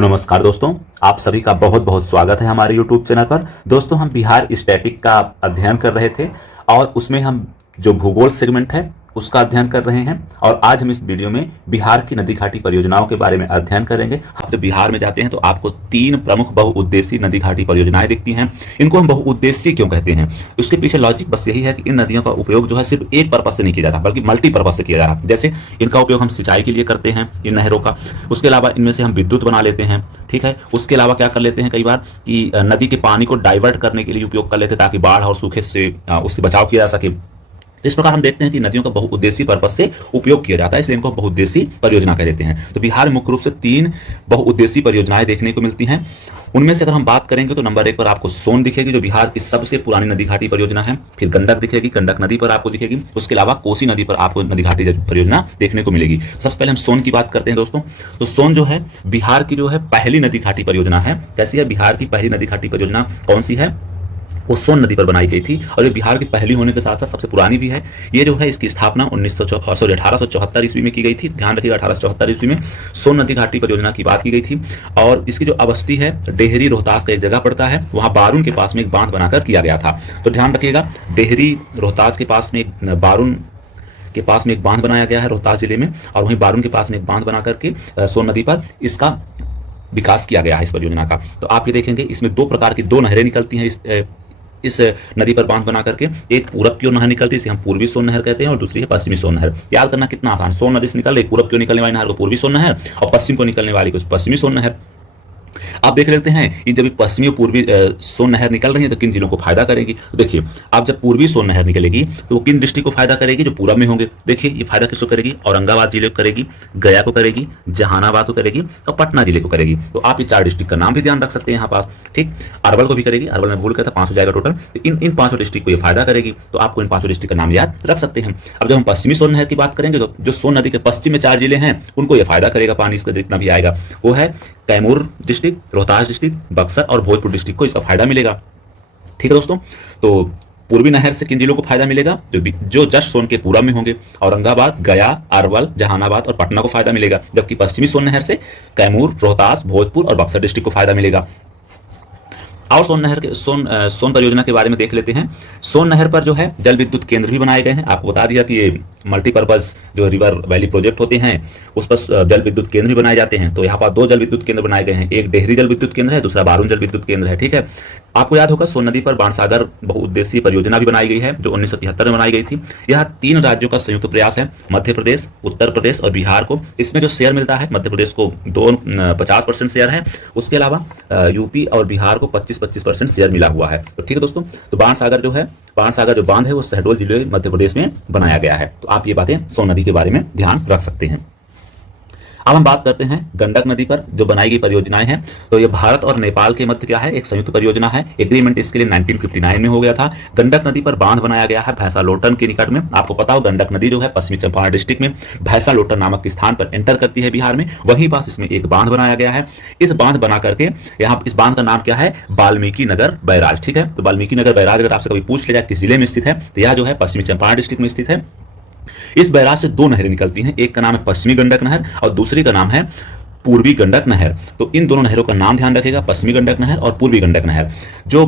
तो नमस्कार दोस्तों, आप सभी का बहुत बहुत स्वागत है हमारे YouTube चैनल पर। दोस्तों, हम बिहार स्टैटिक का अध्ययन कर रहे थे और उसमें हम जो भूगोल सेगमेंट है उसका अध्ययन कर रहे हैं। और आज हम इस वीडियो में बिहार की नदी घाटी परियोजनाओं के बारे में अध्ययन करेंगे। आप जब बिहार में जाते हैं तो आपको 3 प्रमुख बहुउद्देशीय नदी घाटी परियोजनाएं दिखती हैं। इनको हम बहुउद्देशीय क्यों कहते हैं, उसके पीछे लॉजिक बस यही है कि इन नदियों का उपयोग जो है सिर्फ एक पर्पज से नहीं किया जाता बल्कि मल्टीपर्पज से किया जा रहा है। जैसे इनका उपयोग हम सिंचाई के लिए करते हैं इन नहरों का, उसके अलावा इनमें से हम विद्युत बना लेते हैं, ठीक है। उसके अलावा क्या कर लेते हैं कई बार कि नदी के पानी को डाइवर्ट करने के लिए उपयोग कर लेते हैं ताकि बाढ़ और सूखे से उससे बचाव किया जा सके। इस प्रकार हम देखते हैं कि नदियों का बहुउद्देशीय पर्पज से उपयोग किया जाता है, इसलिए इनको बहुउद्देशीय परियोजना कह देते हैं। तो बिहार में मुख्य रूप से 3 बहुउद्देशीय परियोजनाएं देखने को मिलती हैं। उनमें से अगर हम बात करेंगे तो नंबर 1 पर आपको सोन दिखेगी, जो बिहार की सबसे पुरानी नदी घाटी परियोजना है। फिर गंडक दिखेगी, गंडक नदी पर आपको दिखेगी। उसके अलावा कोसी नदी पर आपको नदी घाटी परियोजना देखने को मिलेगी। सबसे पहले हम सोन की बात करते हैं दोस्तों। तो सोन जो है बिहार की जो है पहली नदी घाटी परियोजना है। कैसी है? बिहार की पहली नदी घाटी परियोजना कौन सी है? वो सोन नदी पर बनाई गई थी और ये बिहार की पहली होने के साथ साथ सबसे पुरानी भी है। ये जो है इसकी स्थापना 1874 ईस्वी में की गई थी। ध्यान रखिएगा, 1874 ईस्वी में सोन नदी घाटी परियोजना की बात की गई थी। और इसकी जो अवस्थी है डेहरी रोहतास का एक जगह पड़ता है, वहां बारून के पास में एक बांध बनाकर किया गया था। तो ध्यान रखिएगा, डेहरी रोहतास के पास में बारून के पास में एक बांध बनाया गया है रोहतास जिले में, और वहीं बारून के पास में एक बांध बना करके सोन नदी पर इसका विकास किया गया है इस परियोजना का। तो आप ये देखेंगे इसमें 2 प्रकार की 2 नहरें निकलती हैं इस नदी पर बांध बना करके। एक पूरब की ओर नहर निकलती है, इसे हम पूर्वी सोन नहर कहते हैं, और दूसरी है पश्चिमी सोन नहर। याद करना कितना आसान। सोन नदी से निकल रही पूरब की ओर निकलने वाली नहर को पूर्वी सोन नहर और पश्चिम को निकलने वाली को पश्चिमी सोन नहर। आप देख लेते हैं कि जब पश्चिमी और पूर्वी सोन नहर निकल रही है तो किन जिलों को फायदा करेगी। तो देखिए, आप जब पूर्वी सोन नहर निकलेगी तो वो किन डिस्ट्रिक्ट को फायदा करेगी? जो पूरब में होंगे। देखिए, ये फायदा किसको करेगी? औरंगाबाद जिले को करेगी, गया को करेगी, जहानाबाद को करेगी और पटना जिले को करेगी। तो आप ये 4 डिस्ट्रिक्ट का नाम भी ध्यान रख सकते हैं यहाँ पास, ठीक। अरवल को भी करेगी, अरवल में भूल गया था, 5 हो जाएगा टोटल। तो इन 5 डिस्ट्रिक्ट को ये फायदा करेगी, तो आपको इन 5 डिस्ट्रिक्ट का नाम याद रख सकते हैं। अब जब हम पश्चिमी सोन नहर की बात करेंगे तो जो सोन नदी के पश्चिम में 4 जिले हैं उनको ये फायदा करेगा। पानी इसका जितना भी आएगा वो है कैमूर डिस्ट्रिक्ट, रोहतास डिस्ट्रिक्ट, बक्सर और भोजपुर डिस्ट्रिक्ट को इसका फायदा मिलेगा, ठीक है दोस्तों। तो पूर्वी नहर से किन जिलों को फायदा मिलेगा? जो जस्ट सोन के पूरब में होंगे, औरंगाबाद, गया, अरवल, जहानाबाद और पटना को फायदा मिलेगा। जबकि पश्चिमी सोन नहर से कैमूर, रोहतास, भोजपुर और बक्सर डिस्ट्रिक्ट को फायदा मिलेगा। और सोन नहर के सोन परियोजना के बारे में देख लेते हैं। सोन नहर पर जो है जल विद्युत केंद्र भी बनाए गए हैं। आपको बता दिया कि ये मल्टीपर्पज जो रिवर वैली प्रोजेक्ट होते हैं उस पर जल विद्युत केंद्र भी बनाए जाते हैं। तो यहाँ पर 2 जल विद्युत केंद्र बनाए गए हैं, एक डेहरी जल विद्युत केंद्र है, दूसरा बारून जल विद्युत केंद्र है, ठीक है। आपको याद होगा सोन नदी पर बाणसागर बहुउद्देशीय परियोजना भी बनाई गई है जो 1973 में बनाई गई थी। यह 3 राज्यों का संयुक्त प्रयास है, मध्य प्रदेश, उत्तर प्रदेश और बिहार को। इसमें जो शेयर मिलता है, मध्य प्रदेश को 50% शेयर है, उसके अलावा यूपी और बिहार को 25% शेयर मिला हुआ है। तो ठीक है दोस्तों, तो बाणसागर जो बांध है वो शहडोल जिले मध्य प्रदेश में बनाया गया है। तो आप ये बातें सोन नदी के बारे में ध्यान रख सकते हैं। अब हम बात करते हैं गंडक नदी पर जो बनाई गई परियोजनाएं हैं। तो ये भारत और नेपाल के मध्य क्या है? एक संयुक्त परियोजना है। एग्रीमेंट इसके लिए 1959 में हो गया था। गंडक नदी पर बांध बनाया गया है भैंसालोटन के निकट में। आपको पता हो, गंडक नदी जो है पश्चिमी चंपारण डिस्ट्रिक्ट में भैंसालोटन नामक स्थान पर एंटर करती है बिहार में। वहीं पास इसमें एक बांध बनाया गया है। इस बांध बना करके यहाँ इस बांध का नाम क्या है? वाल्मीकि नगर बैराज, ठीक है। तो वाल्मीकि नगर बैराज अगर आपसे कभी पूछ लिया जाए किस जिले में स्थित है, तो यह जो है पश्चिमी चंपारण डिस्ट्रिक्ट में स्थित है। इस बैराज से 2 नहरें निकलती हैं, एक का नाम है पश्चिमी गंडक नहर और दूसरी का नाम है पूर्वी गंडक नहर। तो इन दोनों नहरों का नाम ध्यान रखिएगा, पश्चिमी गंडक नहर और पूर्वी गंडक नहर। जो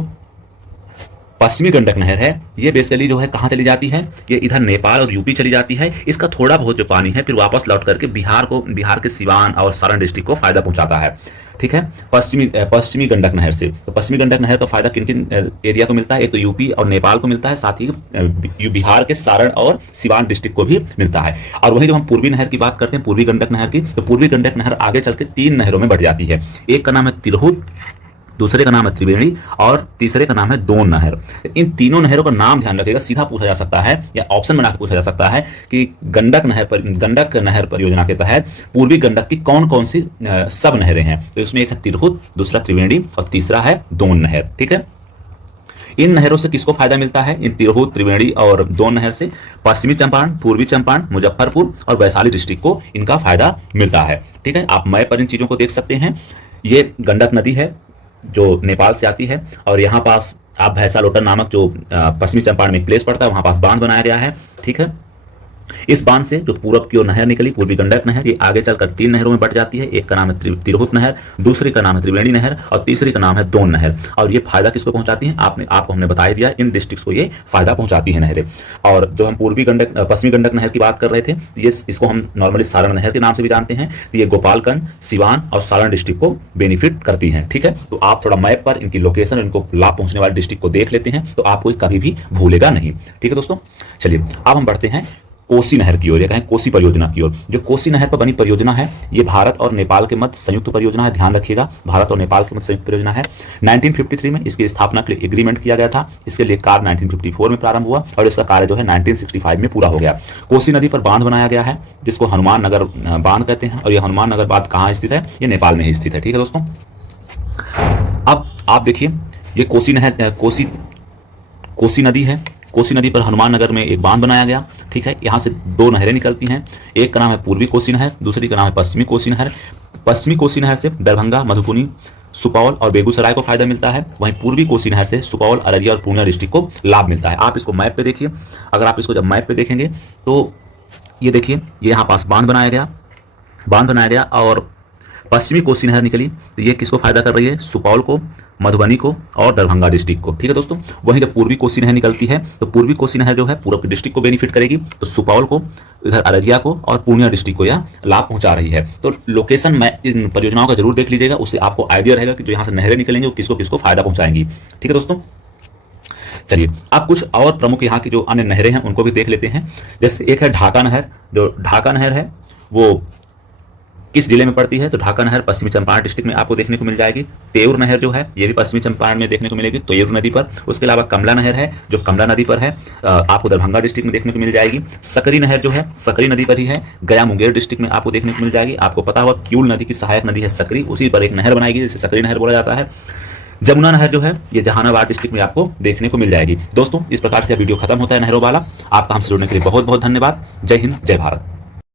पश्चिमी गंडक नहर है ये बेसिकली जो है कहाँ चली जाती है? ये इधर नेपाल और यूपी चली जाती है। इसका थोड़ा बहुत जो पानी है फिर वापस लौट करके बिहार के सिवान और सारण डिस्ट्रिक्ट को फायदा पहुंचाता है, ठीक है, पश्चिमी गंडक नहर से। तो पश्चिमी गंडक नहर का फायदा किन किन एरिया को मिलता है? एक तो यूपी और नेपाल को मिलता है, साथ ही बिहार के सारण और सिवान डिस्ट्रिक्ट को भी मिलता है। और वहीं जब हम पूर्वी नहर की बात करते हैं, पूर्वी गंडक नहर की, तो पूर्वी गंडक नहर आगे चल के 3 नहरों में बढ़ जाती है। एक का नाम है तिरहुत, दूसरे का नाम है त्रिवेणी और तीसरे का नाम है दोन नहर। इन तीनों नहरों का नाम ध्यान रखिएगा। सीधा पूछा जा सकता है या ऑप्शन बना के पूछा जा सकता है कि गंडक नहर परियोजना के तहत पूर्वी गंडक की कौन कौन सी सब नहरें हैं। तो इसमें एक है तिरहुत, दूसरा त्रिवेणी और तीसरा है दोन नहर, ठीक है। इन नहरों से किसको फायदा मिलता है? इन तिरहुत, त्रिवेणी और दोन नहर से पश्चिमी चंपारण, पूर्वी चंपारण, मुजफ्फरपुर और वैशाली डिस्ट्रिक्ट को इनका फायदा मिलता है, ठीक है। आप मैप पर इन चीजों को देख सकते हैं। ये गंडक नदी है जो नेपाल से आती है और यहाँ पास आप भैंसालोटन नामक जो पश्चिमी चंपारण में प्लेस पड़ता है वहां पास बांध बनाया गया है, ठीक है। इस बांध से जो पूरब की ओर नहर निकली, पूर्वी गंडक नहर, ये आगे चलकर 3 नहरों में बट जाती है। एक का नाम है तिरहुत नहर, दूसरी का नाम है त्रिवेणी नहर और तीसरी का नाम है दोन नहर। और ये फायदा किसको पहुंचाती है, आपको हमने बता दिया, इन डिस्ट्रिक्ट्स को ये फायदा पहुंचाती है नहरें। और जो हम पूर्वी गंडक पश्चिमी गंडक नहर की बात कर रहे थे, ये इसको हम नॉर्मली सारण नहर के नाम से भी जानते हैं। ये गोपालगंज, सिवान और सारण डिस्ट्रिक्ट को बेनिफिट करती है। ठीक है, तो आप थोड़ा मैप पर इनकी लोकेशन, इनको लाभ पहुंचने वाले डिस्ट्रिक्ट को देख लेते हैं तो आपको कभी भी भूलेगा नहीं। ठीक है दोस्तों, चलिए अब हम बढ़ते हैं कोसी नहर की ओर, या कहें कोसी परियोजना की ओर। जो कोसी नहर पर बनी परियोजना है, ये भारत और नेपाल के मध्य संयुक्त परियोजना है। ध्यान रखिएगा, भारत और नेपाल के मध्य संयुक्त परियोजना है। 1953 में इसकी स्थापना के लिए एग्रीमेंट किया गया था। इसके लिए कार्य 1954 में प्रारंभ हुआ और इसका कार्य जो है 1965 में पूरा हो गया। कोसी नदी पर बांध बनाया गया है, जिसको हनुमान नगर बांध कहते हैं। और ये हनुमान नगर बांध कहाँ स्थित है, ये नेपाल में ही स्थित है। ठीक है दोस्तों, अब आप देखिए, ये कोसी नहर कोसी नदी है। कोसी नदी पर हनुमान नगर में एक बांध बनाया गया। ठीक है, यहाँ से 2 नहरें निकलती हैं। एक का नाम है पूर्वी कोसी नहर, दूसरी का नाम है पश्चिमी कोसी नहर। पश्चिमी कोसी नहर से दरभंगा, मधुबनी, सुपौल और बेगूसराय को फायदा मिलता है। वहीं पूर्वी कोसी नहर से सुपौल, अररिया और पूर्णिया डिस्ट्रिक्ट को लाभ मिलता है। आप इसको मैप पे देखिए। अगर आप इसको जब मैप पे देखेंगे तो ये देखिए, ये यहाँ पास बांध बनाया गया और पश्चिमी कोसी नहर निकली तो ये किसको फायदा कर रही है, सुपौल को, मधुबनी को और दरभंगा डिस्ट्रिक्ट को। ठीक है दोस्तों, वहीं जब पूर्वी कोसी नहर निकलती है तो पूर्वी कोसी नहर जो है पूर्व के डिस्ट्रिक्ट को बेनिफिट करेगी, तो सुपौल को, इधर अररिया को और पूर्णिया डिस्ट्रिक्ट को यह लाभ पहुंचा रही है। तो लोकेशन मैं इन परियोजनाओं का जरूर देख लीजिएगा, उससे आपको आइडिया रहेगा कि जो यहाँ से नहरें निकलेंगी वो किसको किसको फायदा पहुंचाएंगी। ठीक है दोस्तों, चलिए अब कुछ और प्रमुख यहाँ की जो अन्य नहरें हैं उनको भी देख लेते हैं। जैसे एक है ढाका नहर। जो ढाका नहर है वो किस जिले में पड़ती है, तो ढाका नहर पश्चिमी चंपारण डिस्ट्रिक्ट में आपको देखने को मिल जाएगी। तेऊर नहर जो है ये भी पश्चिमी चंपारण में देखने को मिलेगी, तेऊर नदी पर। उसके अलावा कमला नहर है जो कमला नदी पर है, आपको दरभंगा डिस्ट्रिक्ट में देखने को मिल जाएगी। सकरी नहर जो है सकरी नदी पर ही है, गया मुंगेर डिस्ट्रिक्ट में आपको देखने को मिल जाएगी। आपको पता होगा किऊल नदी की सहायक नदी है सकरी, उसी पर एक नहर बनाएगी जिसे सकरी नहर बोला जाता है। जमुना नहर जो है ये जहानाबाद डिस्ट्रिक्ट में आपको देखने को मिल जाएगी। दोस्तों, इस प्रकार से वीडियो खत्म होता है नहरों वाला। आपका हमसे जुड़ने के लिए बहुत बहुत धन्यवाद। जय हिंद, जय भारत।